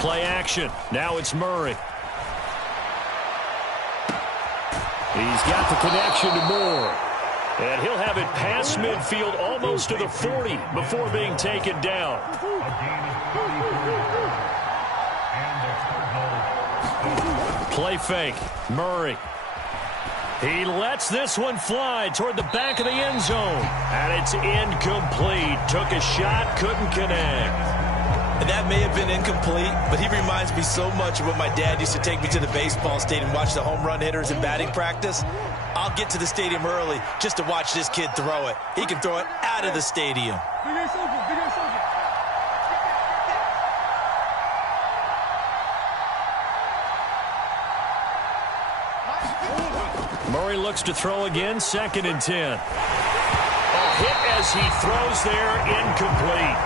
Play action. Now it's Murray. He's got the connection to Moore. And he'll have it past midfield almost to the 40 before being taken down. Play fake. Murray. He lets this one fly toward the back of the end zone. And it's incomplete. Took a shot, couldn't connect. And that may have been incomplete, but he reminds me so much of when my dad used to take me to the baseball stadium and watch the home run hitters in batting practice. I'll get to the stadium early just to watch this kid throw it. He can throw it out of the stadium. Murray looks to throw again, 2nd and 10. A hit as he throws there, incomplete.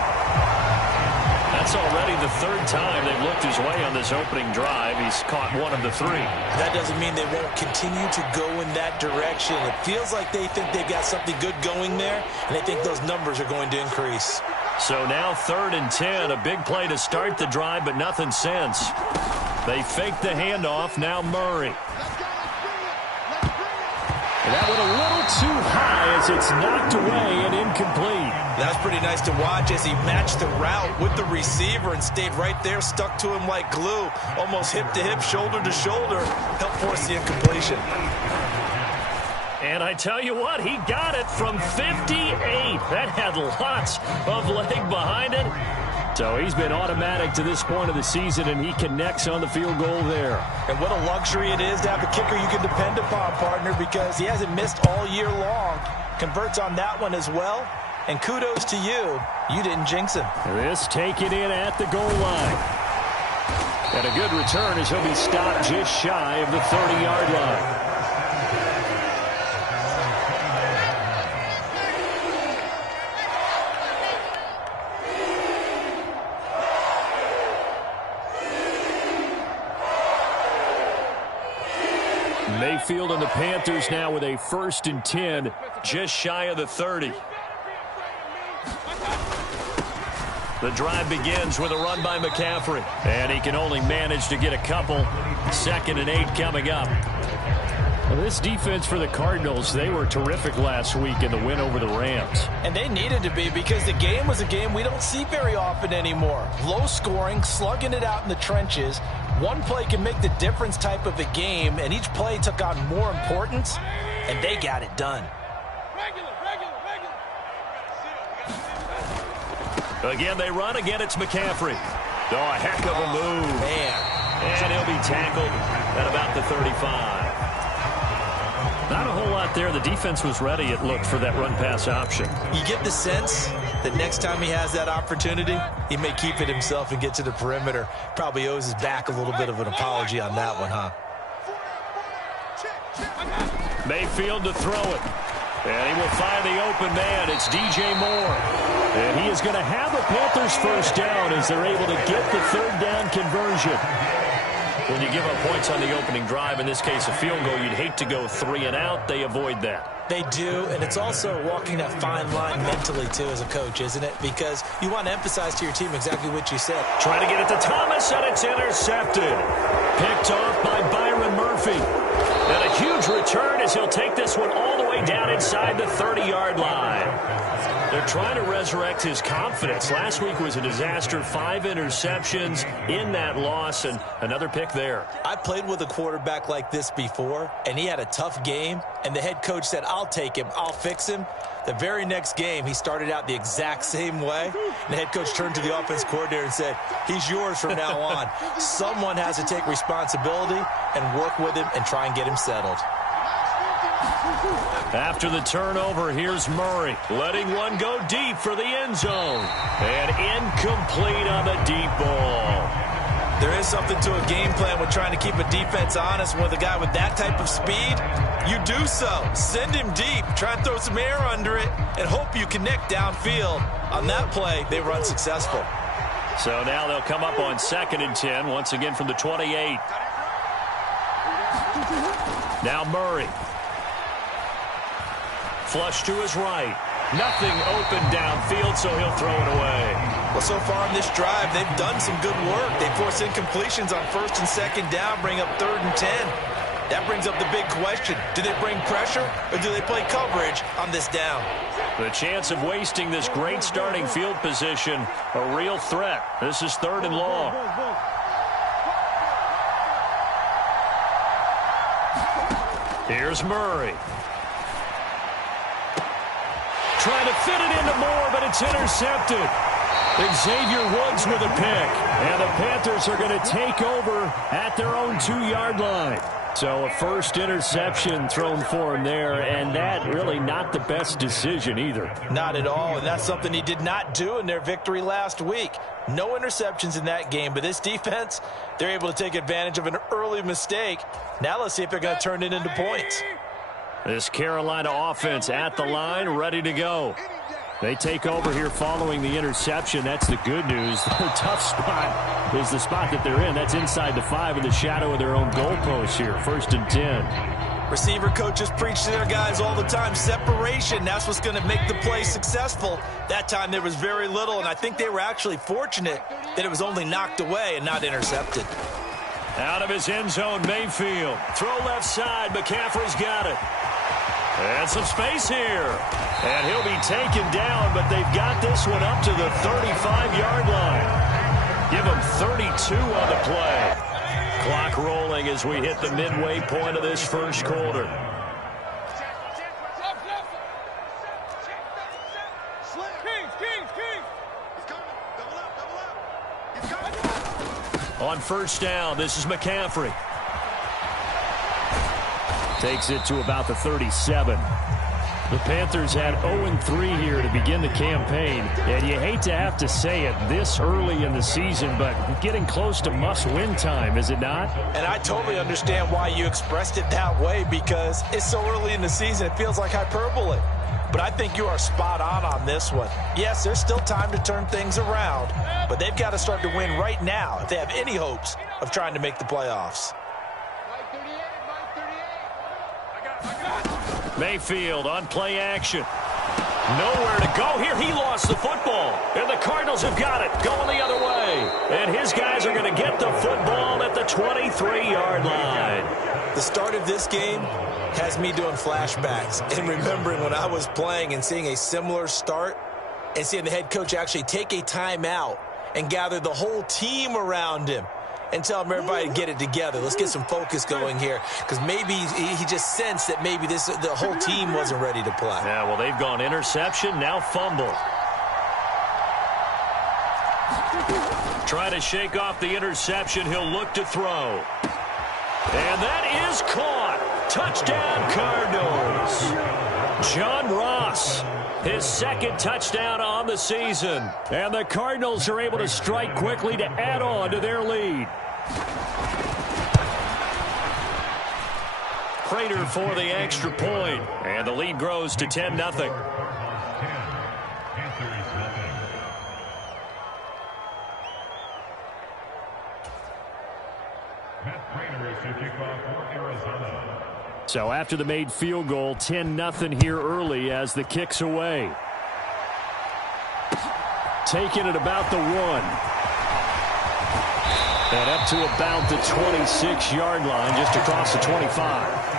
That's already the 3rd time they've looked his way on this opening drive. He's caught 1 of the 3. That doesn't mean they won't continue to go in that direction. It feels like they think they've got something good going there, and they think those numbers are going to increase. So now 3rd and 10, a big play to start the drive, but nothing since. They fake the handoff, now Murray. And that went a little too high as it's knocked away and incomplete. That's pretty nice to watch as he matched the route with the receiver and stayed right there, stuck to him like glue, almost hip to hip, shoulder to shoulder, helped force the incompletion. And I tell you what, he got it from 58. That had lots of leg behind it. So he's been automatic to this point of the season, and he connects on the field goal there. And what a luxury it is to have a kicker you can depend upon, partner, because he hasn't missed all year long. Converts on that one as well. And kudos to you. You didn't jinx him. This taken in at the goal line. And a good return as he'll be stopped just shy of the 30-yard line. Mayfield and the Panthers now with a 1st and 10, just shy of the 30. The drive begins with a run by McCaffrey, and he can only manage to get a couple. 2nd and 8 coming up. Well, this defense for the Cardinals, they were terrific last week in the win over the Rams. And they needed to be, because the game was a game we don't see very often anymore. Low scoring, slugging it out in the trenches. One play can make the difference type of a game, and each play took on more importance, and they got it done. Again, they run. Again, it's McCaffrey. Oh, a heck of a move. Man. And he'll be tackled at about the 35. Not a whole lot there. The defense was ready, it looked, for that run-pass option. You get the sense that next time he has that opportunity, he may keep it himself and get to the perimeter. Probably owes his back a little bit of an apology on that one, huh? Mayfield to throw it. And he will find the open man. It's DJ Moore. And he is going to have the Panthers first down as they're able to get the 3rd down conversion. When you give up points on the opening drive, in this case a field goal, you'd hate to go 3 and out. They avoid that. They do, and it's also walking that fine line mentally, too, as a coach, isn't it? Because you want to emphasize to your team exactly what you said. Trying to get it to Thomas, and it's intercepted. Picked off by Byron Murphy. And a huge return as he'll take this one all the way down inside the 30-yard line. They're trying to resurrect his confidence. Last week was a disaster. 5 interceptions in that loss, and another pick there. I played with a quarterback like this before, and he had a tough game, and the head coach said, I'll take him, I'll fix him. The very next game, he started out the exact same way, and the head coach turned to the offense coordinator and said, he's yours from now on. Someone has to take responsibility and work with him and try and get him settled. After the turnover, here's Murray, letting one go deep for the end zone. And incomplete on the deep ball. There is something to a game plan with trying to keep a defense honest. With a guy with that type of speed, you do so. Send him deep, try and throw some air under it, and hope you connect downfield. On that play, they run successful. So now they'll come up on 2nd and 10, once again from the 28. Now Murray. Flush to his right. Nothing open downfield, so he'll throw it away. Well, so far in this drive, they've done some good work. They force incompletions on 1st and 2nd down, bring up 3rd and 10. That brings up the big question. Do they bring pressure or do they play coverage on this down? The chance of wasting this great starting field position, a real threat. This is 3rd and long. Here's Murray. Trying to fit it into Moore, but it's intercepted. Xavier Woods with a pick. And the Panthers are going to take over at their own 2-yard line. So a first interception thrown for him there, and that really not the best decision either. Not at all, and that's something he did not do in their victory last week. No interceptions in that game, but this defense, they're able to take advantage of an early mistake. Now let's see if they're going to turn it into points. This Carolina offense at the line, ready to go. They take over here following the interception. That's the good news. Their tough spot is the spot that they're in. That's inside the 5 in the shadow of their own goalpost here. 1st and 10. Receiver coaches preach to their guys all the time. Separation, that's what's going to make the play successful. That time there was very little, and I think they were actually fortunate that it was only knocked away and not intercepted. Out of his end zone, Mayfield. Throw left side. McCaffrey's got it. And some space here. And he'll be taken down, but they've got this one up to the 35-yard line. Give him 32 on the play. Clock rolling as we hit the midway point of this first quarter. On 1st down, this is McCaffrey. Takes it to about the 37. The Panthers had 0-3 here to begin the campaign, and you hate to have to say it this early in the season, but getting close to must-win time, is it not? And I totally understand why you expressed it that way, because it's so early in the season, it feels like hyperbole. But I think you are spot on this one. Yes, there's still time to turn things around, but they've got to start to win right now if they have any hopes of trying to make the playoffs. Mayfield on play action. Nowhere to go here. He lost the football. And the Cardinals have got it. Going the other way. And his guys are going to get the football at the 23-yard line. The start of this game has me doing flashbacks and remembering when I was playing and seeing a similar start and seeing the head coach actually take a timeout and gather the whole team around him and tell everybody to get it together. Let's get some focus going here, because maybe he just sensed that maybe the whole team wasn't ready to play. Yeah, well, they've gone interception, now fumble. Try to shake off the interception. He'll look to throw. And that is caught. Touchdown, Cardinals. John Ross, his 2nd touchdown on the season. And the Cardinals are able to strike quickly to add on to their lead. Prater for the extra point. And the lead grows to 10-0. So after the made field goal, 10-0 here early as the kick's away. Taking it about the 1. And up to about the 26-yard line, just across the 25.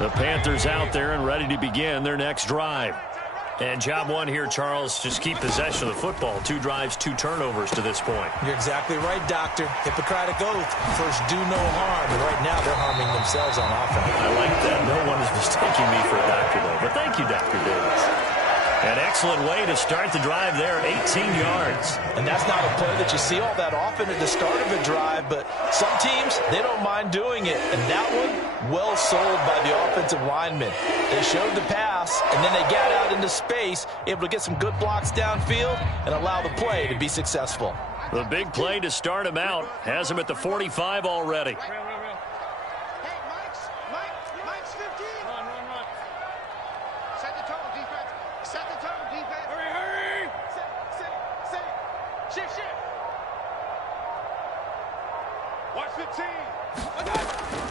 The Panthers out there and ready to begin their next drive. And job one here, Charles, just keep possession of the football. 2 drives, 2 turnovers to this point. You're exactly right, Doctor. Hippocratic oath. First, do no harm. And right now, they're harming themselves on offense. I like that. No one is mistaking me for a doctor, though. But thank you, Dr. Davis. An excellent way to start the drive there, 18 yards. And that's not a play that you see all that often at the start of a drive, but some teams, they don't mind doing it. And that one, well sold by the offensive linemen. They showed the pass, and then they got out into space, able to get some good blocks downfield and allow the play to be successful. The big play to start him out has him at the 45 already.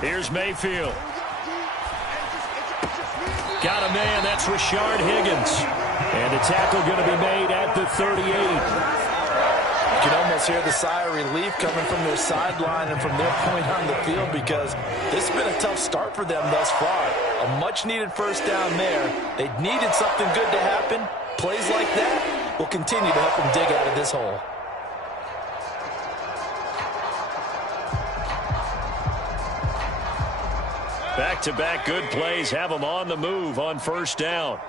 Here's Mayfield. Got a man. That's Rashard Higgins. And the tackle going to be made at the 38. You can almost hear the sigh of relief coming from their sideline and from their point on the field, because this has been a tough start for them thus far. A much-needed first down there. They needed something good to happen. Plays like that will continue to help them dig out of this hole. Back-to-back good plays have them on the move on first down.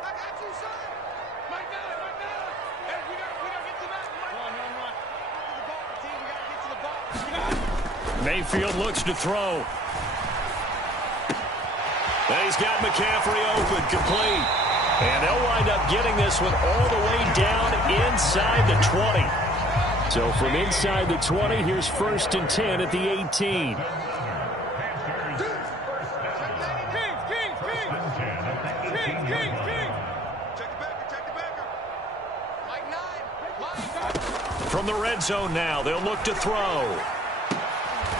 Mayfield looks to throw. And he's got McCaffrey open, complete. And they'll wind up getting this one all the way down inside the 20. So from inside the 20, here's 1st and 10 at the 18. From the red zone now, they'll look to throw.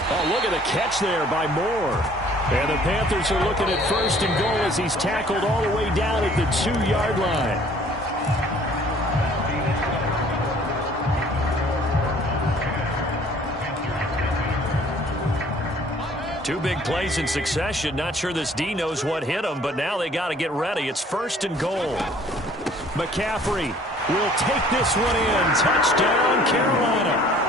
Oh, look at the catch there by Moore. And the Panthers are looking at 1st and goal as he's tackled all the way down at the 2-yard line. Two big plays in succession. Not sure this D knows what hit him, but now they got to get ready. It's 1st and goal. McCaffrey will take this one in. Touchdown, Carolina.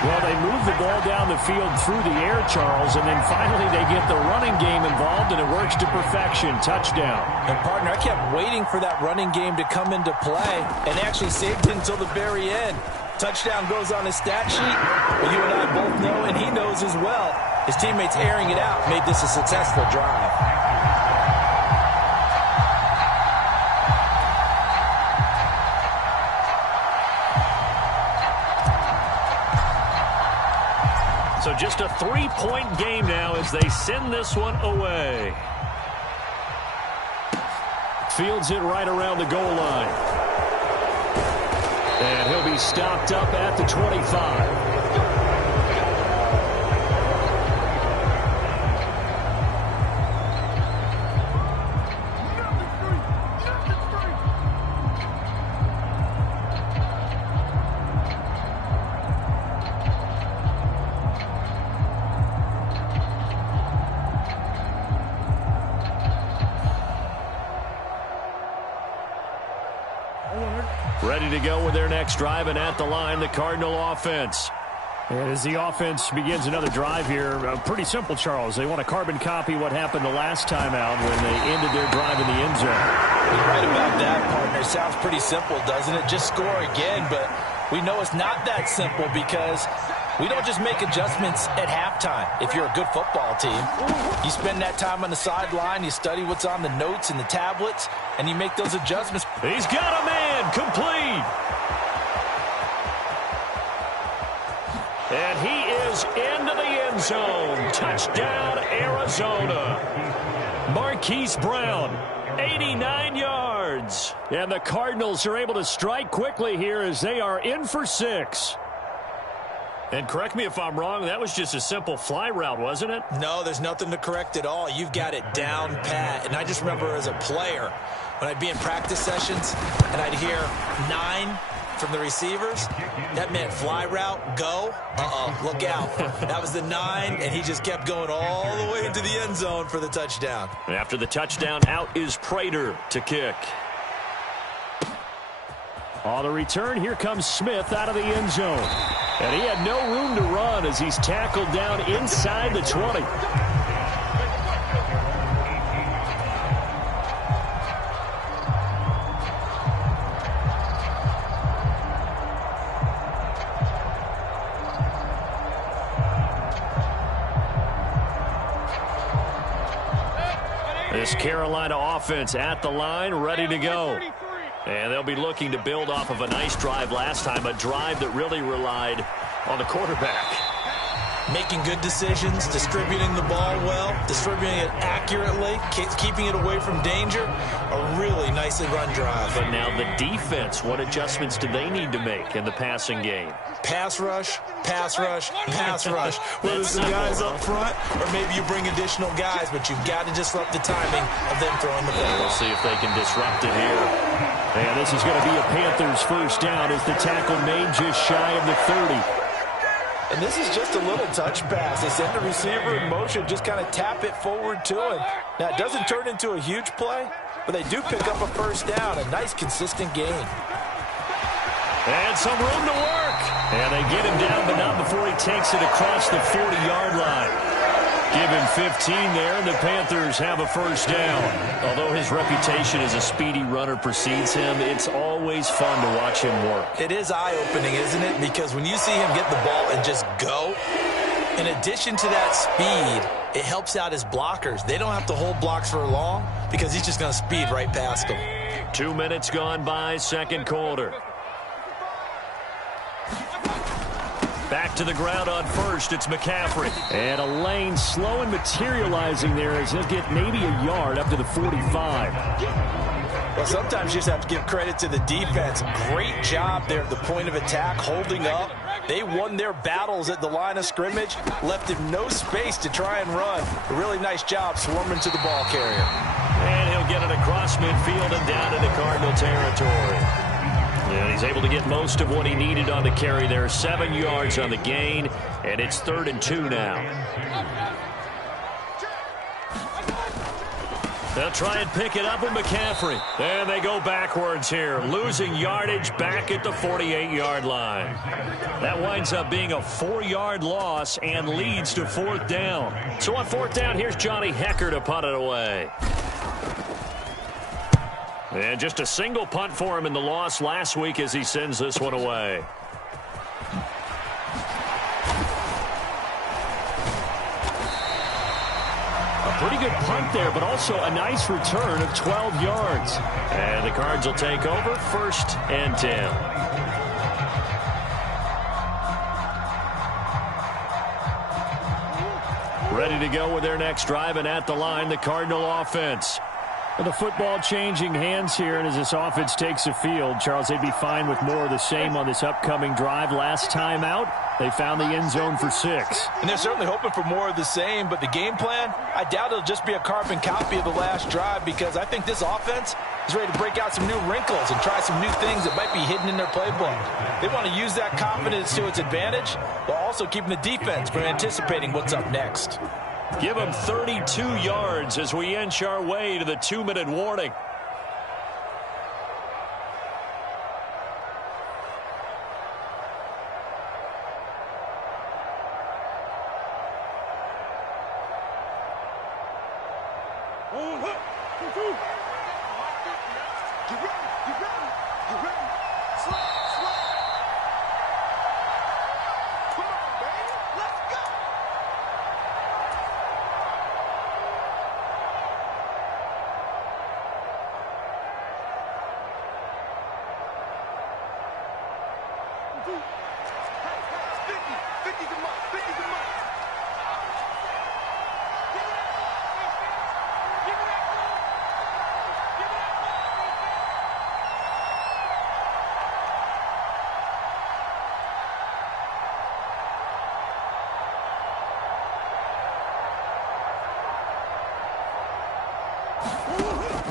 Well, they move the ball down the field through the air, Charles, and then finally they get the running game involved, and it works to perfection. Touchdown. And, partner, I kept waiting for that running game to come into play, and actually saved it until the very end. Touchdown goes on his stat sheet, but you and I both know, and he knows as well, his teammates airing it out made this a successful drive. So just a 3-point game now as they send this one away. Fields it right around the goal line. And he'll be stopped up at the 25. Ready to go with their next drive, and at the line, the Cardinal offense. And as the offense begins another drive here, pretty simple, Charles. They want to carbon copy what happened the last time out when they ended their drive in the end zone. You're right about that, partner. Sounds pretty simple, doesn't it? Just score again, but we know it's not that simple because we don't just make adjustments at halftime. If you're a good football team, you spend that time on the sideline, you study what's on the notes and the tablets, and you make those adjustments. He's got a man, complete. And he is into the end zone. Touchdown, Arizona. Marquise Brown, 89 yards. And the Cardinals are able to strike quickly here as they are in for 6. And correct me if I'm wrong, that was just a simple fly route, wasn't it? No, there's nothing to correct at all. You've got it down pat. And I just remember as a player, when I'd be in practice sessions and I'd hear 9 from the receivers, that meant fly route, go. Look out. That was the 9, and he just kept going all the way into the end zone for the touchdown. After the touchdown, out is Prater to kick. On the return, here comes Smith out of the end zone. And he had no room to run as he's tackled down inside the 20. This Carolina offense at the line, ready to go. And they'll be looking to build off of a nice drive last time, a drive that really relied on the quarterback. making good decisions, distributing the ball well, distributing it accurately, keeping it away from danger. A really nicely run drive. But now the defense, what adjustments do they need to make in the passing game? Pass rush, pass rush, pass rush. Whether it's the guys up front or maybe you bring additional guys, but you've got to disrupt the timing of them throwing the ball. We'll see if they can disrupt it here. And this is going to be a Panthers first down as the tackle made just shy of the 30. And this is just a little touch pass. They send the receiver in motion, just kind of tap it forward to him. Now, it doesn't turn into a huge play, but they do pick up a first down, a nice, consistent gain. And some room to work. And they get him down, but not before he takes it across the 40-yard line. Give him 15 there, and the Panthers have a first down. Although his reputation as a speedy runner precedes him, it's always fun to watch him work. It is eye-opening, isn't it? Because when you see him get the ball and just go, in addition to that speed, it helps out his blockers. They don't have to hold blocks for long because he's just going to speed right past them. 2 minutes gone by, second quarter. Back to the ground on first, it's McCaffrey. And a lane slow and materializing there as he'll get maybe a yard up to the 45. Well, sometimes you just have to give credit to the defense. Great job there at the point of attack, holding up. They won their battles at the line of scrimmage, left him no space to try and run. A really nice job swarming to the ball carrier. And he'll get it across midfield and down into Cardinal territory. And he's able to get most of what he needed on the carry there. 7 yards on the gain, and it's 3rd and 2 now. They'll try and pick it up with McCaffrey. And they go backwards here, losing yardage back at the 48-yard line. That winds up being a 4-yard loss and leads to 4th down. So on 4th down, here's Johnny Hecker to punt it away. And just a single punt for him in the loss last week as he sends this one away. A pretty good punt there, but also a nice return of 12 yards. And the Cards will take over, 1st and 10. Ready to go with their next drive, and at the line, the Cardinal offense. Well, the football changing hands here, and as this offense takes the field, Charles, they'd be fine with more of the same on this upcoming drive. Last time out, they found the end zone for 6. And they're certainly hoping for more of the same, but the game plan, I doubt it'll just be a carbon copy of the last drive, because I think this offense is ready to break out some new wrinkles and try some new things that might be hidden in their playbook. They want to use that confidence to its advantage, while also keeping the defense from anticipating what's up next. Give him 32 yards as we inch our way to the 2-minute warning.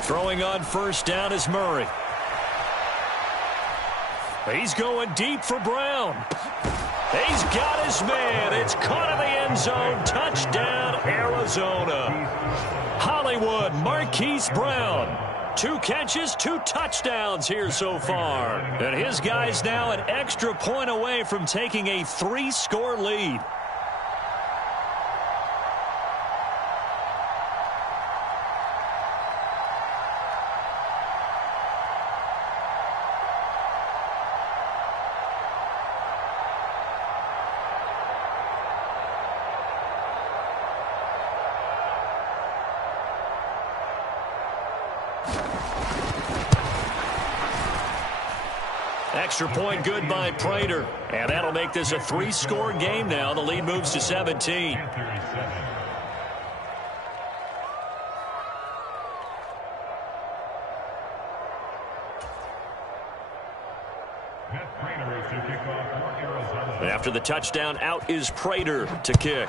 Throwing on first down is Murray. He's going deep for Brown. He's got his man. It's caught in the end zone. Touchdown, Arizona. Hollywood, Marquise Brown. 2 catches, 2 touchdowns here so far. And his guys now an extra point away from taking a 3-score lead. Extra point good by Prater. And that'll make this a 3-score game now. The lead moves to 17. After the touchdown, out is Prater to kick.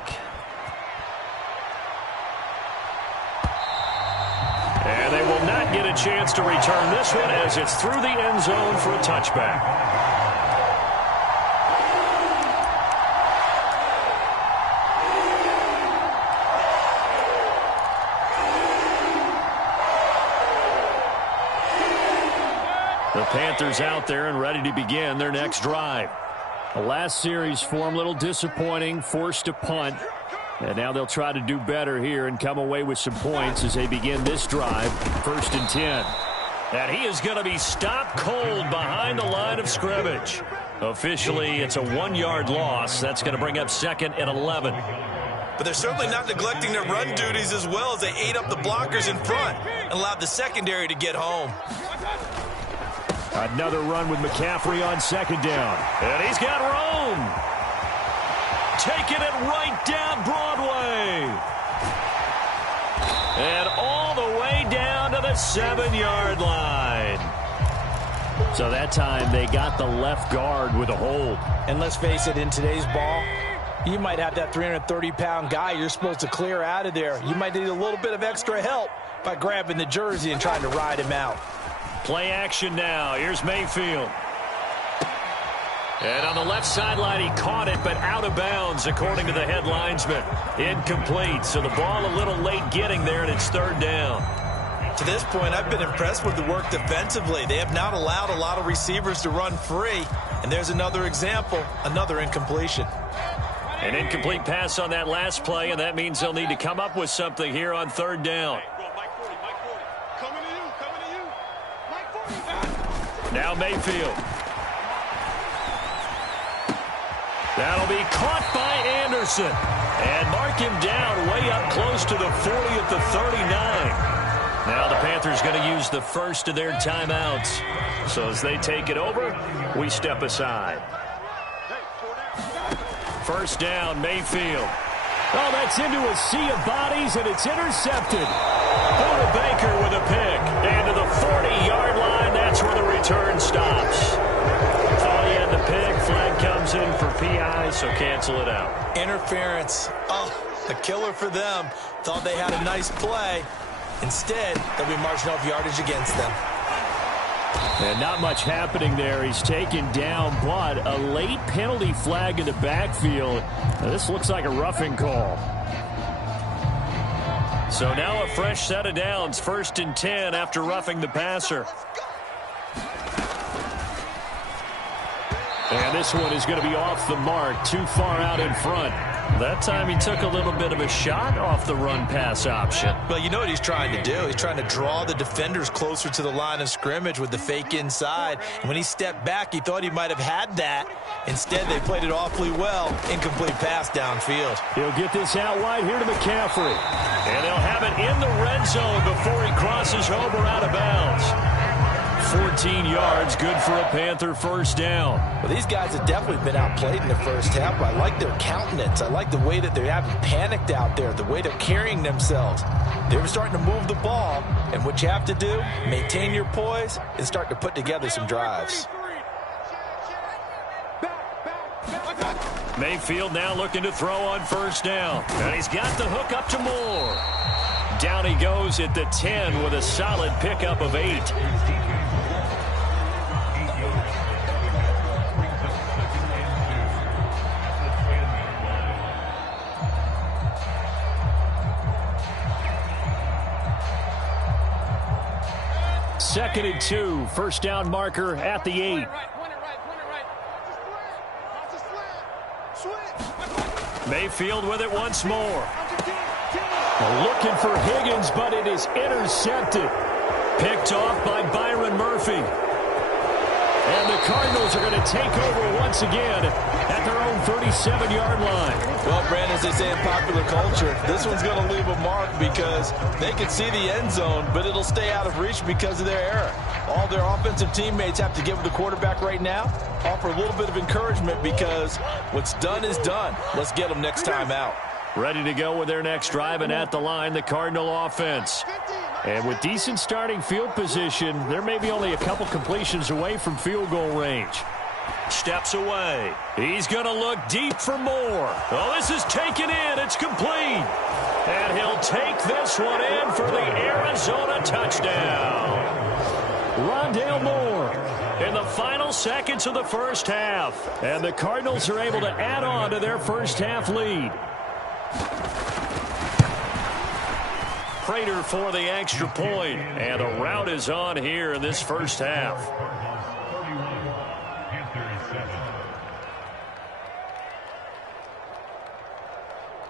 And they will not get a chance to return this one as it's through the end zone for a touchback. The Panthers out there and ready to begin their next drive. The last series for them, a little disappointing, forced to punt. And now they'll try to do better here and come away with some points as they begin this drive, 1st and 10. And he is going to be stopped cold behind the line of scrimmage. Officially, it's a 1-yard loss. That's going to bring up 2nd and 11. But they're certainly not neglecting their run duties as well as they ate up the blockers in front and allowed the secondary to get home. Another run with McCaffrey on 2nd down. And he's got Rome. Taking it right down Broadway. And all the way down to the 7-yard line. So that time they got the left guard with a hold. And let's face it, in today's ball, you might have that 330-pound guy you're supposed to clear out of there. You might need a little bit of extra help by grabbing the jersey and trying to ride him out. Play action now. Here's Mayfield. And on the left sideline, he caught it, but out of bounds, according to the head linesman. Incomplete, so the ball a little late getting there, and it's 3rd down. To this point, I've been impressed with the work defensively. They have not allowed a lot of receivers to run free. And there's another example, another incompletion. An incomplete pass on that last play, and that means they'll need to come up with something here on 3rd down. Now Mayfield. That'll be caught by Anderson. And mark him down way up close to the 40 at the 39. Now the Panthers going to use the first of their timeouts. So as they take it over, we step aside. 1st down, Mayfield. Oh, that's into a sea of bodies, and it's intercepted. Buda Baker with a pick. And to the 40-yard line, that's where the return stops. Thought he had the pick. Flag comes in for PI, so cancel it out. Interference. Oh, a killer for them. Thought they had a nice play. Instead, they'll be marching off yardage against them. And not much happening there. He's taken down, but a late penalty flag in the backfield. Now, this looks like a roughing call. So now a fresh set of downs, 1st and 10 after roughing the passer. And this one is going to be off the mark, too far out in front. That time he took a little bit of a shot off the run-pass option. Well, you know what he's trying to do. He's trying to draw the defenders closer to the line of scrimmage with the fake inside. And when he stepped back, he thought he might have had that. Instead, they played it awfully well. Incomplete pass downfield. He'll get this out wide here to McCaffrey. And they'll have it in the red zone before he crosses over out of bounds. 14 yards, good for a Panther 1st down. Well, these guys have definitely been outplayed in the first half, but I like their countenance. I like the way that they haven't panicked out there, the way they're carrying themselves. They're starting to move the ball, and what you have to do, maintain your poise and start to put together some drives. Mayfield now looking to throw on 1st down. And he's got the hook up to Moore. Down he goes at the 10 with a solid pickup of 8. Second and 2, 1st down marker at the 8. Mayfield with it once more. Looking for Higgins, but it is intercepted. Picked off by Byron Murphy. And the Cardinals are going to take over once again at their own 37-yard line. Well, Brandon, as they say in popular culture, this one's going to leave a mark because they can see the end zone, but it'll stay out of reach because of their error. All their offensive teammates have to give the quarterback right now, offer a little bit of encouragement because what's done is done. Let's get them next time out. Ready to go with their next drive, and at the line, the Cardinal offense. And with decent starting field position, there may be only a couple completions away from field goal range. Steps away. He's going to look deep for more. Oh, this is taken in. It's complete. And he'll take this one in for the Arizona touchdown. Rondale Moore in the final seconds of the first half. And the Cardinals are able to add on to their first half lead. Prater for the extra point. And the route is on here in this first half.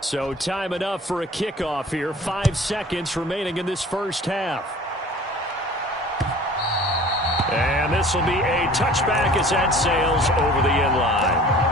So time enough for a kickoff here. 5 seconds remaining in this first half. And this will be a touchback as that sails over the end line.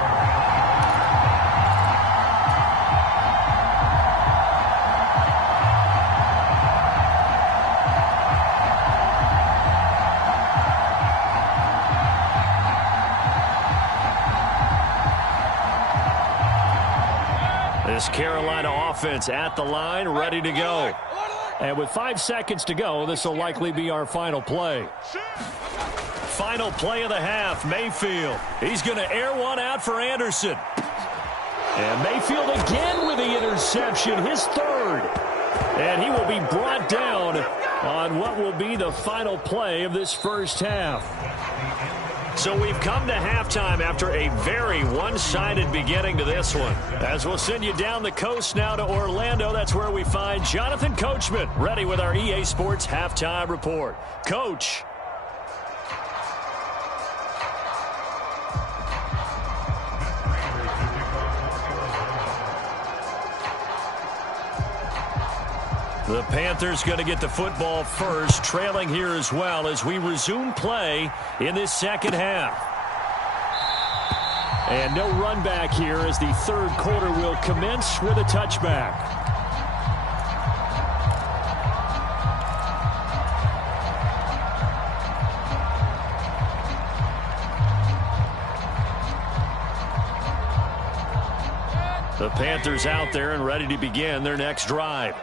This Carolina offense at the line, ready to go. And with 5 seconds to go, this will likely be our final play. Final play of the half, Mayfield. He's going to air one out for Anderson. And Mayfield again with the interception, his third. And he will be brought down on what will be the final play of this first half. So we've come to halftime after a very one-sided beginning to this one. As we'll send you down the coast now to Orlando, that's where we find Jonathan Coachman ready with our EA Sports Halftime Report. Coach. The Panthers going to get the football first, trailing here as well as we resume play in this second half. And no run back here as the third quarter will commence with a touchback. The Panthers out there and ready to begin their next drive.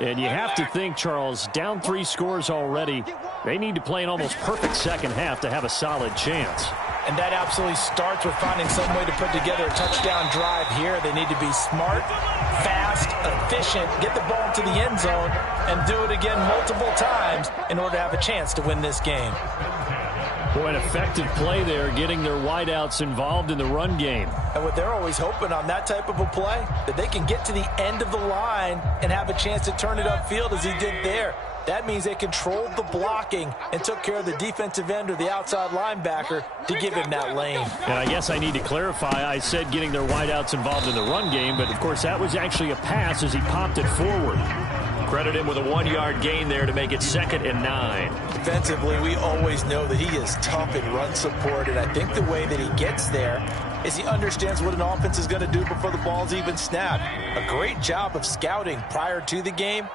And you have to think, Charles, down 3 scores already. They need to play an almost perfect second half to have a solid chance. And that absolutely starts with finding some way to put together a touchdown drive here. They need to be smart, fast, efficient, get the ball to the end zone, and do it again multiple times in order to have a chance to win this game. Boy, an effective play there, getting their wideouts involved in the run game. And what they're always hoping on that type of a play, that they can get to the end of the line and have a chance to turn it upfield as he did there. That means they controlled the blocking and took care of the defensive end or the outside linebacker to give him that lane. And I guess I need to clarify, I said getting their wideouts involved in the run game, but of course that was actually a pass as he popped it forward. Credit him with a 1-yard gain there to make it 2nd and 9. Defensively, we always know that he is tough in run support, and I think the way that he gets there is he understands what an offense is going to do before the ball's even snapped. A great job of scouting prior to the game,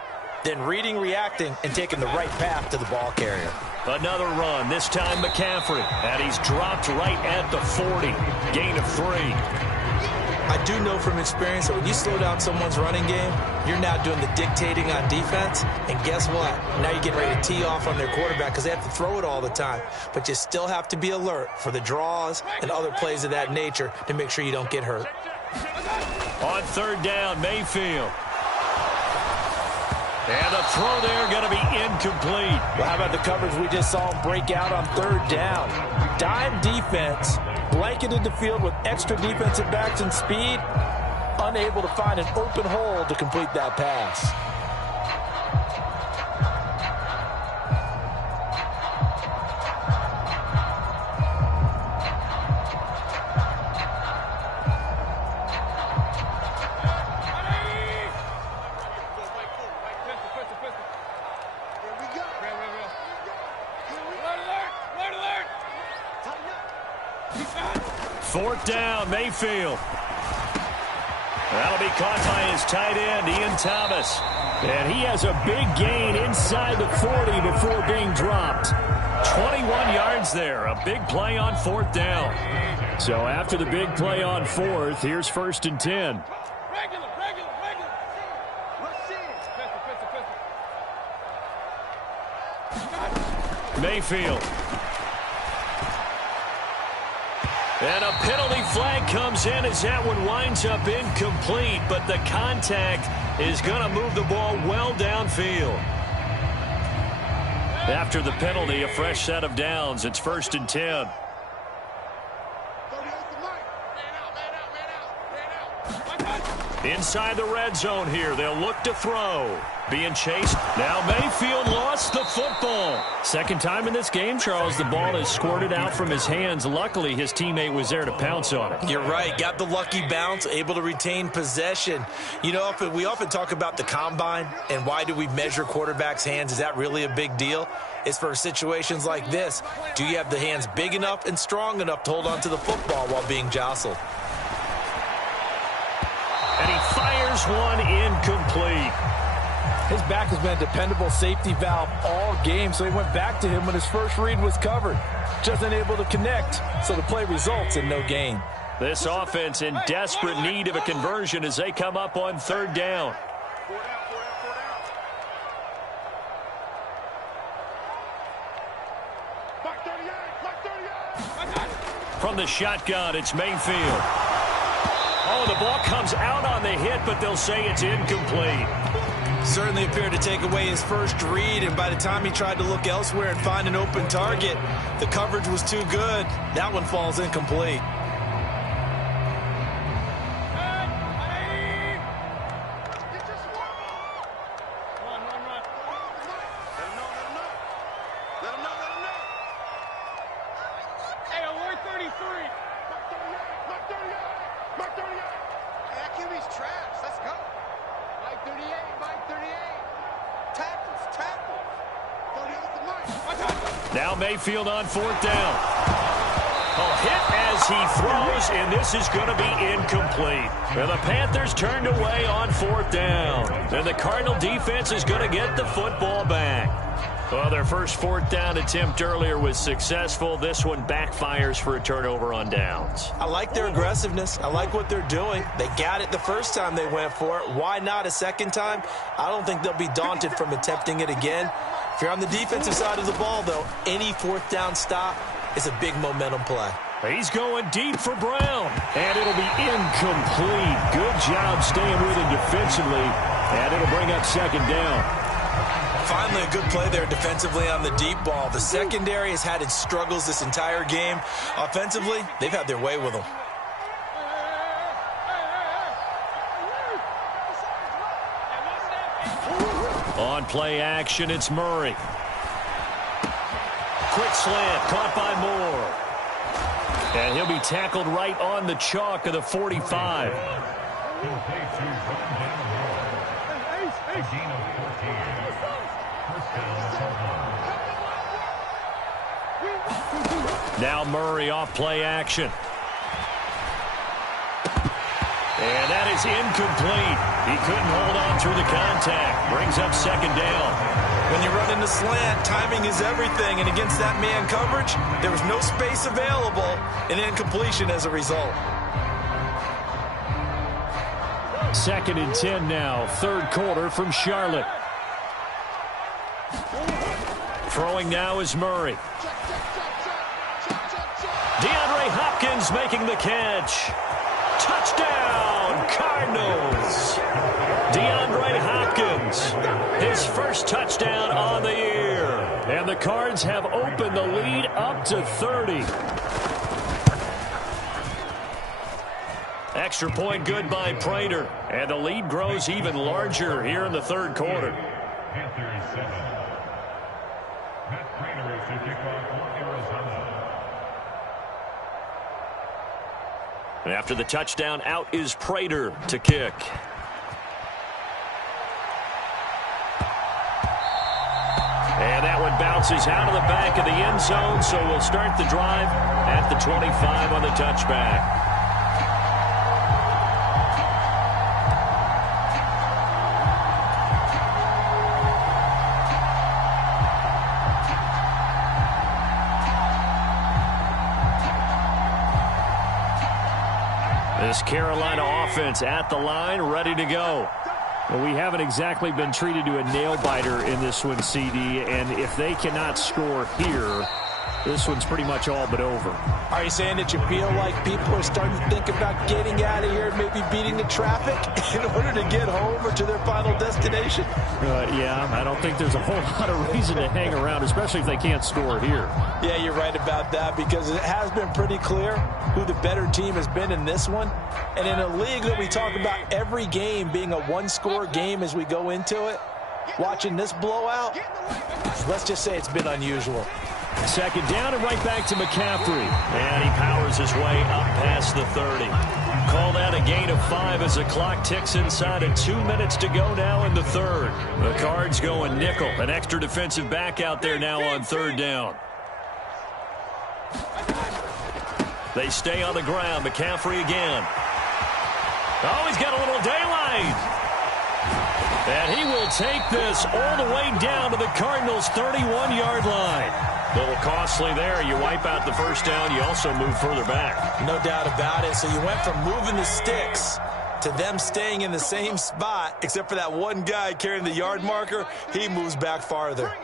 then reading, reacting, and taking the right path to the ball carrier. Another run, this time McCaffrey, and he's dropped right at the 40. Gain of 3. I do know from experience that when you slow down someone's running game, you're now doing the dictating on defense. And guess what? Now you're getting ready to tee off on their quarterback because they have to throw it all the time. But you still have to be alert for the draws and other plays of that nature to make sure you don't get hurt. On 3rd down, Mayfield. And the throw there going to be incomplete. Well, how about the coverage we just saw him break out on 3rd down? Dime defense, blanketed the field with extra defensive backs and speed, unable to find an open hole to complete that pass. Fourth down, Mayfield. That'll be caught by his tight end, Ian Thomas. And he has a big gain inside the 40 before being dropped. there. A big play on 4th down. So after the big play on 4th, here's 1st and 10. Mayfield. And a penalty flag comes in as that one winds up incomplete, but the contact is going to move the ball well downfield. After the penalty, a fresh set of downs. It's 1st and 10. Inside the red zone here. They'll look to throw. Being chased. Now Mayfield lost the football. Second time in this game, Charles, the ball is squirted out from his hands. Luckily, his teammate was there to pounce on it. You're right. Got the lucky bounce, able to retain possession. You know, we often talk about the combine and why do we measure quarterbacks' hands. Is that really a big deal? It's for situations like this. Do you have the hands big enough and strong enough to hold on to the football while being jostled? And he fires one incomplete. His back has been a dependable safety valve all game, so he went back to him when his first read was covered. Just unable to connect, so the play results in no gain. This offense in desperate need of a conversion as they come up on 3rd down. From the shotgun, it's Mayfield. Oh, the ball comes out on the hit, but they'll say it's incomplete. Certainly appeared to take away his first read, and by the time he tried to look elsewhere and find an open target, the coverage was too good. That one falls incomplete. Now Mayfield on 4th down. A hit as he throws, and this is going to be incomplete. And the Panthers turned away on 4th down. And the Cardinal defense is going to get the football back. Well, their first 4th down attempt earlier was successful. This one backfires for a turnover on downs. I like their aggressiveness. I like what they're doing. They got it the first time they went for it. Why not a second time? I don't think they'll be daunted from attempting it again. If you're on the defensive side of the ball, though, any 4th down stop is a big momentum play. He's going deep for Brown, and it'll be incomplete. Good job staying with him defensively, and it'll bring up 2nd down. Finally, a good play there defensively on the deep ball. The secondary has had its struggles this entire game. Offensively, they've had their way with them. On play action, it's Murray. Quick slant, caught by Moore. And he'll be tackled right on the chalk of the 45. Now Murray off play action. And that is incomplete. He couldn't hold on through the contact. Brings up 2nd down. When you run in the slant, timing is everything. And against that man coverage, there was no space available, and incompletion as a result. 2nd and 10 now. 3rd quarter from Charlotte. Throwing now is Murray. DeAndre Hopkins making the catch. Touchdown, Cardinals. DeAndre Hopkins, his first touchdown on the year. And the Cards have opened the lead up to 30. Extra point good by Prater. And the lead grows even larger here in the 3rd quarter. Panthers 7. Matt Prater is to kick off for Arizona. And after the touchdown, out is Prater to kick. And that one bounces out of the back of the end zone, so we'll start the drive at the 25 on the touchback. This Carolina offense at the line, ready to go. Well, we haven't exactly been treated to a nail-biter in this one, CD, and if they cannot score here, this one's pretty much all but over. Are you saying that you feel like people are starting to think about getting out of here and maybe beating the traffic in order to get home or to their final destination? Yeah, I don't think there's a whole lot of reason to hang around, especially if they can't score here. Yeah, you're right about that, because it has been pretty clear who the better team has been in this one. And in a league that we talk about every game being a one-score game as we go into it, watching this blowout, let's just say it's been unusual. Second down and right back to McCaffrey. And he powers his way up past the 30. Call that a gain of 5 as the clock ticks inside of 2 minutes to go now in the third. The Cards going nickel. An extra defensive back out there now on third down. They stay on the ground. McCaffrey again. Oh, he's got a little daylight. And he will take this all the way down to the Cardinals' 31-yard line. A little costly there. You wipe out the first down. You also move further back. No doubt about it. So you went from moving the sticks to them staying in the same spot, except for that one guy carrying the yard marker. He moves back farther. Run.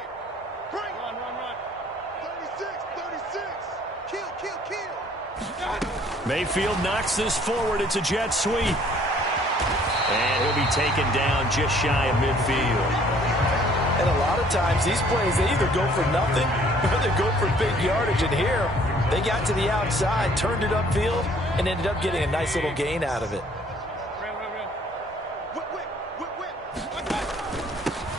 36. Kill. Mayfield knocks this forward. It's a jet sweep. And he'll be taken down just shy of midfield. And a lot of times, these plays, they either go for nothing or they go for big yardage. And here, they got to the outside, turned it upfield, and ended up getting a nice little gain out of it.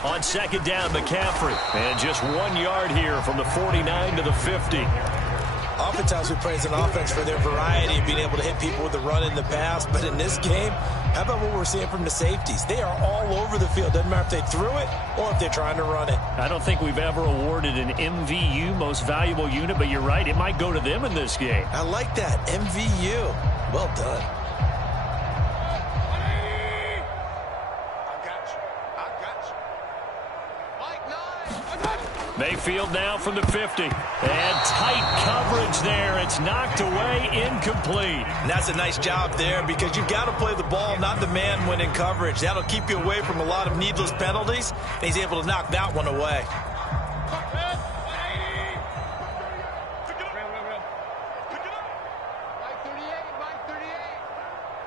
On second down, McCaffrey. And just 1 yard here from the 49 to the 50. Oftentimes we praise an offense for their variety of being able to hit people with the run in the pass. But in this game, how about what we're seeing from the safeties? They are all over the field. Doesn't matter if they threw it or if they're trying to run it. I don't think we've ever awarded an MVU, most valuable unit, but you're right. It might go to them in this game. I like that. MVU. Well done. Mayfield now from the 50. And tight coverage there. It's knocked away, incomplete. And that's a nice job there, because you've got to play the ball, not the man when in coverage. That'll keep you away from a lot of needless penalties. And he's able to knock that one away.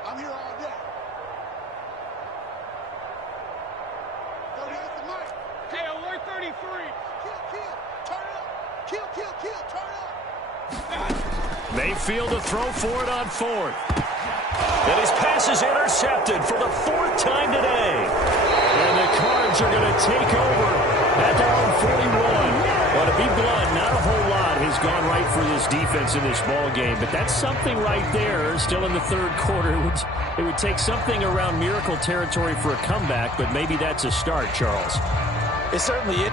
I'm here all day. Hey, alert 33. Mayfield to throw for it on fourth. And his pass is intercepted for the 4th time today. And the Cards are going to take over at their own 41. Well, to be blunt, not a whole lot has gone right for this defense in this ball game, but that's something right there. Still in the third quarter. It would take something around miracle territory for a comeback, but maybe that's a start, Charles. It certainly is.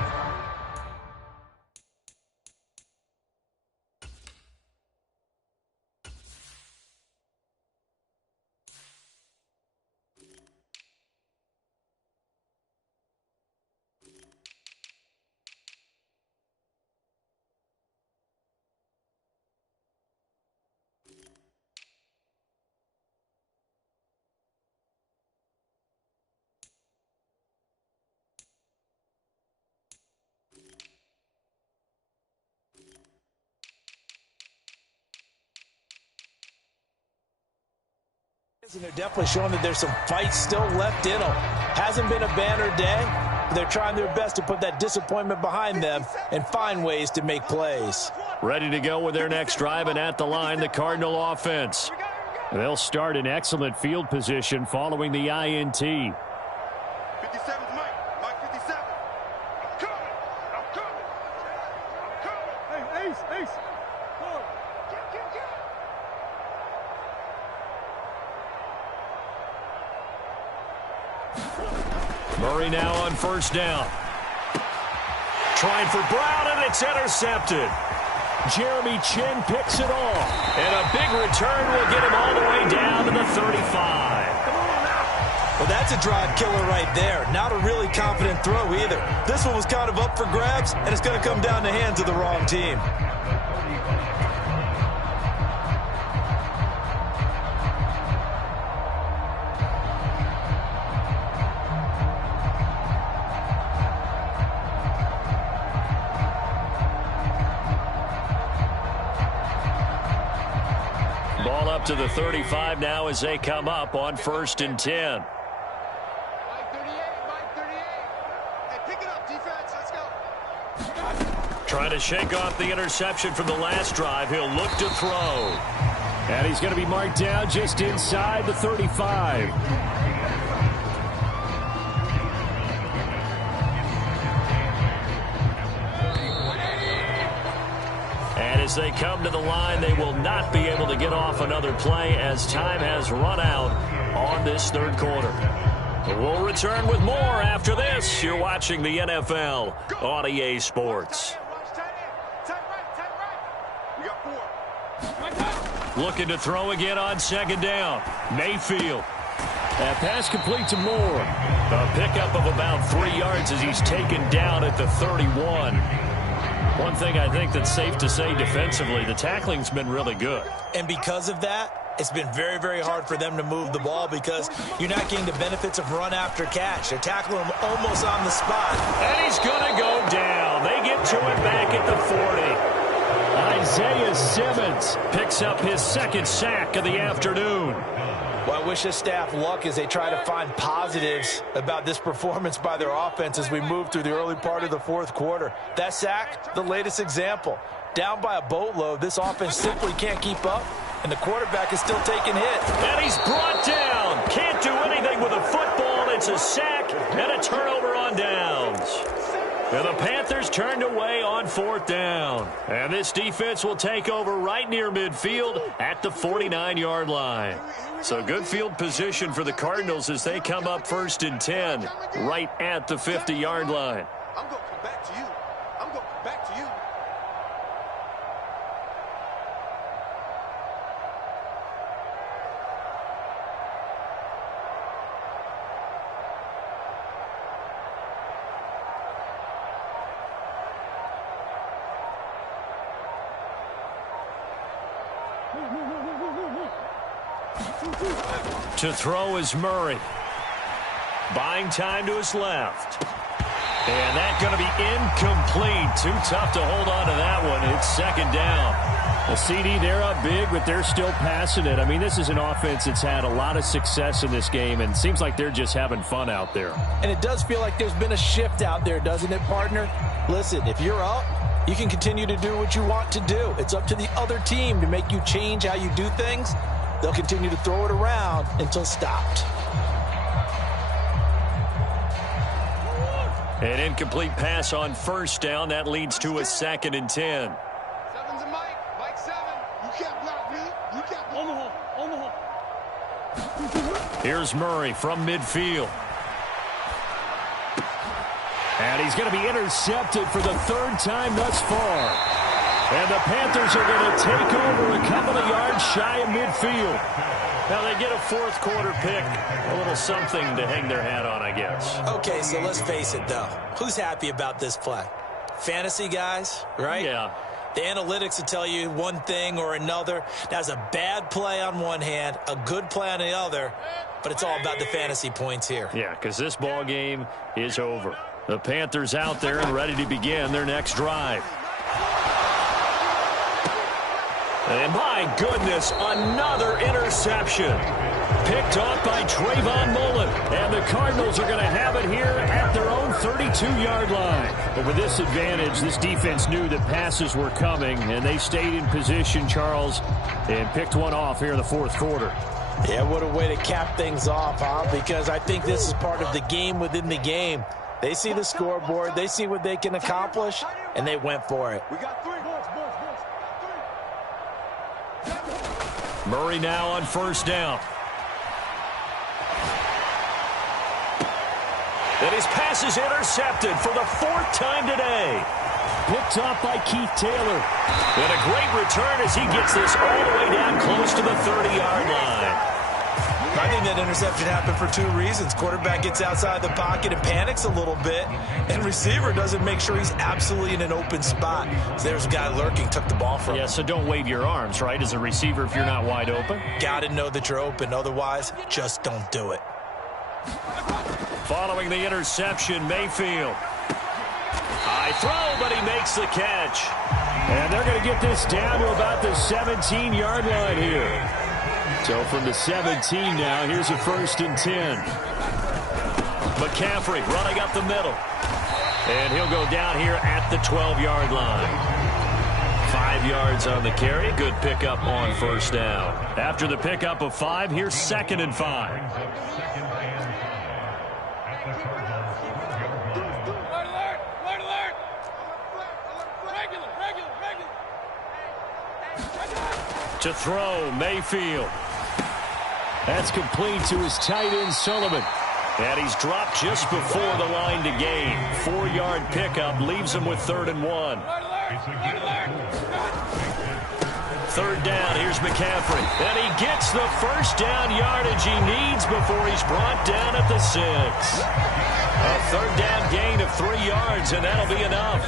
And they're definitely showing that there's some fight still left in them. Hasn't been a banner day, but they're trying their best to put that disappointment behind them and find ways to make plays. Ready to go with their next drive, and at the line, the Cardinal offense. They'll start in excellent field position following the INT. 57's Mike 57. I'm coming. Hey, Ace. Forward. Murray now on first down. Trying for Brown, and it's intercepted. Jeremy Chin picks it off. And a big return will get him all the way down to the 35. Well, that's a drive killer right there. Not a really confident throw either. This one was kind of up for grabs, and it's going to come down the hands of the wrong team. up to the 35 now as they come up on 1st and 10. Mike 38, Mike 38. Hey, pick it up, defense. Let's go. Trying to shake off the interception from the last drive. He'll look to throw. And he's going to be marked down just inside the 35. And as they come to the line, they will not be able to get off another play as time has run out on this third quarter. We'll return with more after this. You're watching the NFL on EA Sports. We got 4. Looking to throw again on 2nd down. Mayfield. That pass complete to Moore. A pickup of about 3 yards as he's taken down at the 31. One thing I think that's safe to say defensively, the tackling's been really good. And because of that, it's been very, very hard for them to move the ball because you're not getting the benefits of run after catch. They're tackling him almost on the spot. And he's going to go down. They get to it back at the 40. Isaiah Simmons picks up his 2nd sack of the afternoon. Well, I wish this staff luck as they try to find positives about this performance by their offense as we move through the early part of the 4th quarter. That sack, the latest example. Down by a boatload, this offense simply can't keep up, and the quarterback is still taking hits. And he's brought down. Can't do anything with a football. It's a sack and a turnover on downs. And the Panthers turned away on 4th down. And this defense will take over right near midfield at the 49-yard line. So good field position for the Cardinals as they come up 1st and 10 right at the 50-yard line. I'm going to come back to you. I'm going to come back to you. To throw is Murray. Buying time to his left. And that's going to be incomplete. Too tough to hold on to that one. It's 2nd down. The CD, they're up big, but they're still passing it. I mean, this is an offense that's had a lot of success in this game, and it seems like they're just having fun out there. And it does feel like there's been a shift out there, doesn't it, partner? Listen, if you're up, you can continue to do what you want to do. It's up to the other team to make you change how you do things. They'll continue to throw it around until stopped. An incomplete pass on 1st down. That leads to a 2nd and 10. 7's a Mike. Mike 7. You can't block me. You can't block me. On the hole. Here's Murray from midfield. And he's going to be intercepted for the 3rd time thus far. And the Panthers are going to take over a couple of yards shy of midfield. Now they get a 4th quarter pick. A little something to hang their hat on, I guess. Okay, so let's face it, though. Who's happy about this play? Fantasy guys, right? Yeah. The analytics will tell you one thing or another. That's a bad play on one hand, a good play on the other, but it's all about the fantasy points here. Yeah, because this ball game is over. The Panthers out there and ready to begin their next drive. And my goodness, another interception. Picked off by Trayvon Mullen. And the Cardinals are going to have it here at their own 32-yard line. But with this advantage, this defense knew that passes were coming, and they stayed in position, Charles, and picked one off here in the 4th quarter. Yeah, what a way to cap things off, huh? Because I think this is part of the game within the game. They see the scoreboard, they see what they can accomplish, and they went for it. We got 3. Murray now on 1st down. And his pass is intercepted for the 4th time today. Picked off by Keith Taylor. And a great return as he gets this all the way down close to the 30-yard line. I think that interception happened for 2 reasons. Quarterback gets outside the pocket and panics a little bit, and receiver doesn't make sure he's absolutely in an open spot. So there's a guy lurking, took the ball from him. Yeah, so don't wave your arms, right, as a receiver if you're not wide open. Got to know that you're open. Otherwise, just don't do it. Following the interception, Mayfield. High throw, but he makes the catch. And they're going to get this down to about the 17-yard line here. So from the 17 now, here's a 1st and 10. McCaffrey running up the middle. And he'll go down here at the 12-yard line. 5 yards on the carry. Good pickup on 1st down. After the pickup of 5, here's 2nd and 5. To throw, Mayfield. That's complete to his tight end, Sullivan. And he's dropped just before the line to gain. 4-yard pickup leaves him with 3rd and 1. 3rd down, here's McCaffrey. And he gets the 1st down yardage he needs before he's brought down at the 6. A 3rd down gain of 3 yards, and that'll be enough.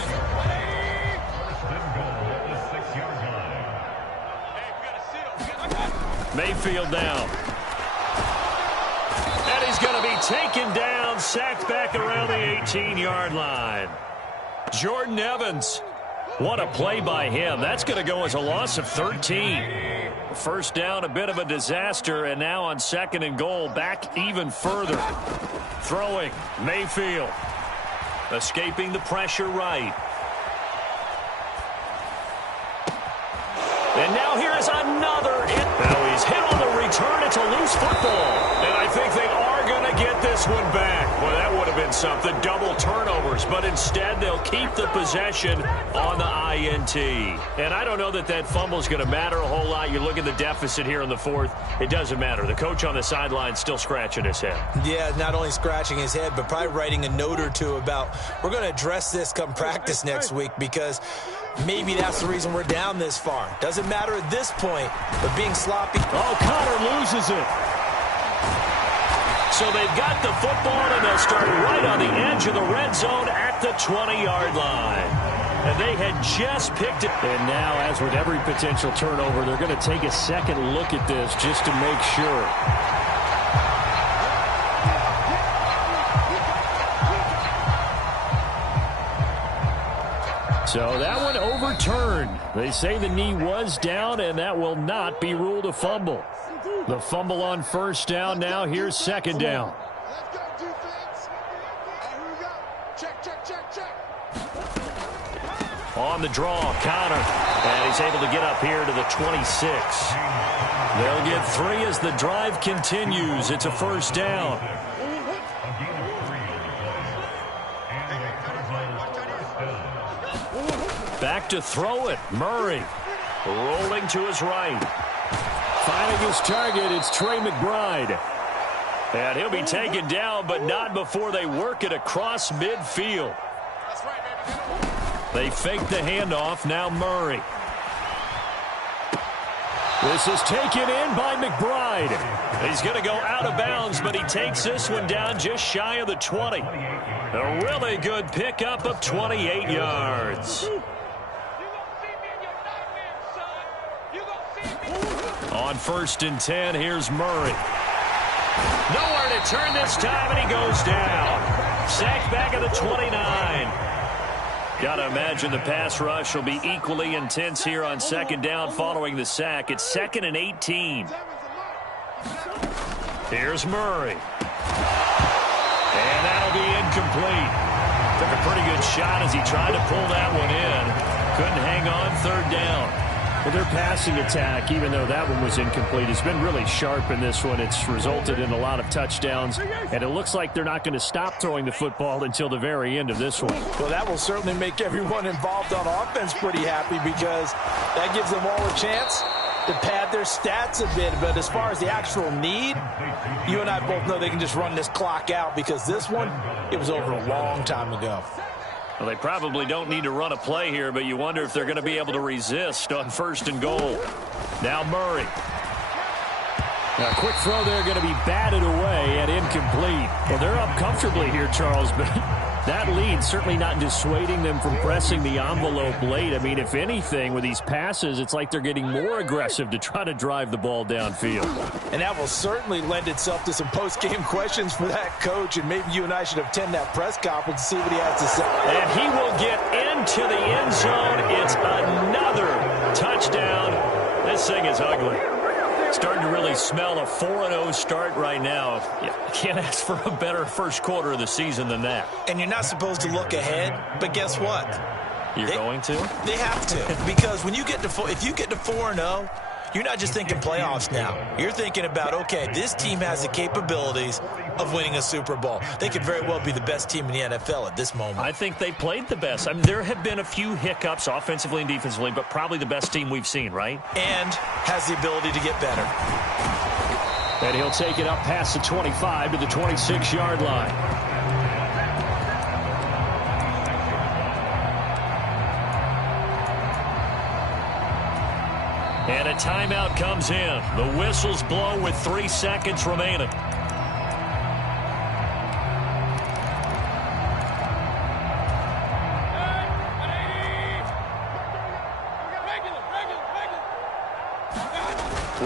Mayfield down. And he's going to be taken down, sacked back around the 18-yard line. Jordan Evans. What a play by him. That's going to go as a loss of 13. 1st down, a bit of a disaster, and now on 2nd and goal, back even further. Throwing, Mayfield. Escaping the pressure right. And now here is another hit. Now he's hit on the return. It's a loose football. And I think they are going to get this one back. Well, that would have been something. Double turnovers. But instead, they'll keep the possession on the INT. And I don't know that that fumble is going to matter a whole lot. You look at the deficit here in the 4th. It doesn't matter. The coach on the sideline still scratching his head. Yeah, not only scratching his head, but probably writing a note or two about, we're going to address this come practice next week, because maybe that's the reason we're down this far. Doesn't matter at this point, but being sloppy. Oh, Connor loses it. So they've got the football, and they'll start right on the edge of the red zone at the 20-yard line. And they had just picked it. And now, as with every potential turnover, they're going to take a second look at this just to make sure. So that one overturned. They say the knee was down, and that will not be ruled a fumble. The fumble on 1st down. Now here's 2nd down. Let's go, defense. Here we go. Check, check, check, check. On the draw, Connor. And he's able to get up here to the 26. They'll get 3 as the drive continues. It's a 1st down. Back to throw it. Murray rolling to his right. Finding his target, it's Trey McBride. And he'll be taken down, but not before they work it across midfield. They fake the handoff. Now Murray. This is taken in by McBride. He's going to go out of bounds, but he takes this one down just shy of the 20. A really good pickup of 28 yards. On 1st and 10, here's Murray. Nowhere to turn this time, and he goes down. Sacked back at the 29. Got to imagine the pass rush will be equally intense here on 2nd down following the sack. It's 2nd and 18. Here's Murray. And that'll be incomplete. Took a pretty good shot as he tried to pull that one in. Couldn't hang on 3rd down. Well, their passing attack, even though that one was incomplete, has been really sharp in this one. It's resulted in a lot of touchdowns, and it looks like they're not going to stop throwing the football until the very end of this one. Well, that will certainly make everyone involved on offense pretty happy, because that gives them all a chance to pad their stats a bit. But as far as the actual need, you and I both know they can just run this clock out, because this one, it was over a long time ago. Well, they probably don't need to run a play here, but you wonder if they're going to be able to resist on 1st and goal. Now Murray. A quick throw there, going to be batted away and incomplete. Well, they're up comfortably here, Charles, but that lead certainly not dissuading them from pressing the envelope late. I mean, if anything, with these passes, it's like they're getting more aggressive to try to drive the ball downfield. And that will certainly lend itself to some post-game questions for that coach, and maybe you and I should attend that press conference to see what he has to say. And he will get into the end zone. It's another touchdown. This thing is ugly. Starting to really smell a 4-0 start right now. You can't ask for a better first quarter of the season than that. And you're not supposed to look ahead, but guess what? You're going to? They have to, because when you get to if you get to 4-0, you're not just thinking playoffs now. You're thinking about, okay, this team has the capabilities of winning a Super Bowl. They could very well be the best team in the NFL at this moment. I think they played the best. I mean, there have been a few hiccups offensively and defensively, but probably the best team we've seen, right? And has the ability to get better. And he'll take it up past the 25 to the 26-yard line. And a timeout comes in. The whistles blow with 3 seconds remaining.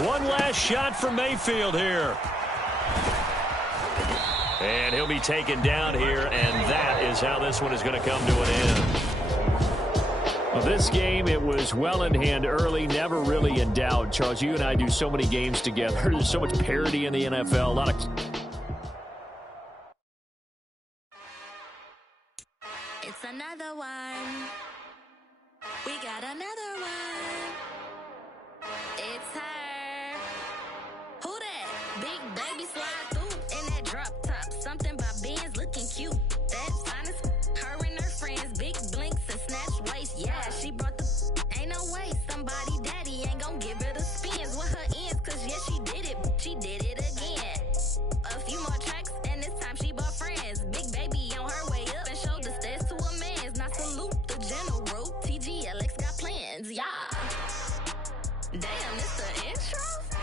One last shot for Mayfield here. And he'll be taken down here, and that is how this one is going to come to an end. Well, this game, it was well in hand early, never really in doubt. Charles, you and I do so many games together. There's so much parity in the NFL. A lot of... It's another one. We got another one. It's her. Who that? Big baby slide through in that drop top. Something about Benz looking cute. That's honest. Her and her friends, big blinks and snatch waist. Yeah, she brought the... Ain't no way somebody daddy ain't gonna give her the spins with her ends. Cause yeah, she did it. She did it again. A few more tracks and this time she bought friends. Big baby on her way up and showed the stairs to a man's. Now salute the general. TGLX got plans. Yeah. Damn, this the intro?